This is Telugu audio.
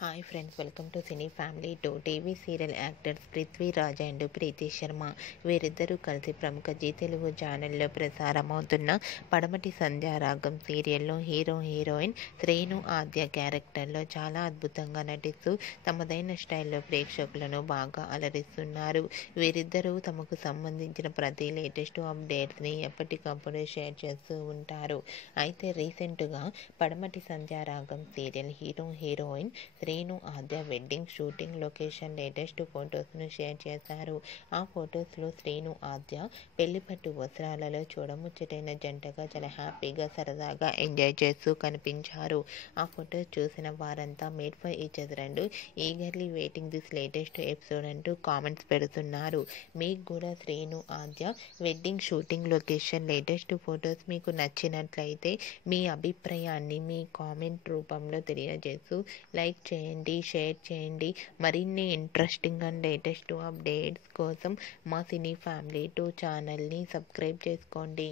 Hi friends, welcome to cine family two. TV serial actors Prithviraj and Preethi Sharma వీరిద్దరూ కలిసి ప్రముఖ జీ తెలుగు ఛానల్లో ప్రసారమవుతున్న పడమటి సంధ్యారాగం సీరియల్లో హీరోయిన్ శ్రీను ఆద్య క్యారెక్టర్లో చాలా అద్భుతంగా నటిస్తూ తమదైన స్టైల్లో ప్రేక్షకులను బాగా అలరిస్తున్నారు. వీరిద్దరూ తమకు సంబంధించిన ప్రతి లేటెస్ట్ అప్డేట్స్ని ఎప్పటికప్పుడు షేర్ చేస్తూ ఉంటారు. అయితే రీసెంట్గా Padamati Sandhyaragam serial heroine Srinu Aadya wedding shooting location latest ఫొటోస్ను షేర్ చేశారు. ఆ ఫొటోస్లో శ్రీను ఆద్య పెళ్లిపట్టు వస్త్రాలలో చూడముచ్చటైన జంటగా చాలా హ్యాపీగా సరదాగా ఎంజాయ్ చేస్తూ కనిపించారు. ఆ ఫొటోస్ చూసిన వారంతా made for each other and eagerly waiting this latest episode అంటూ కామెంట్స్ పెడుతున్నారు. మీకు కూడా Srinu Aadya wedding shooting location latest photos మీకు నచ్చినట్లయితే మీ అభిప్రాయాన్ని మీ కామెంట్ రూపంలో తెలియజేస్తూ లైక్ చేయండి, షేర్ చేయండి. మరిన్ని ఇంట్రెస్టింగ్ అండ్ లేటెస్ట్ అప్డేట్స్ కోసం మా సినీ ఫ్యామిలీ 2 ఛానల్ని సబ్స్క్రైబ్ చేసుకోండి.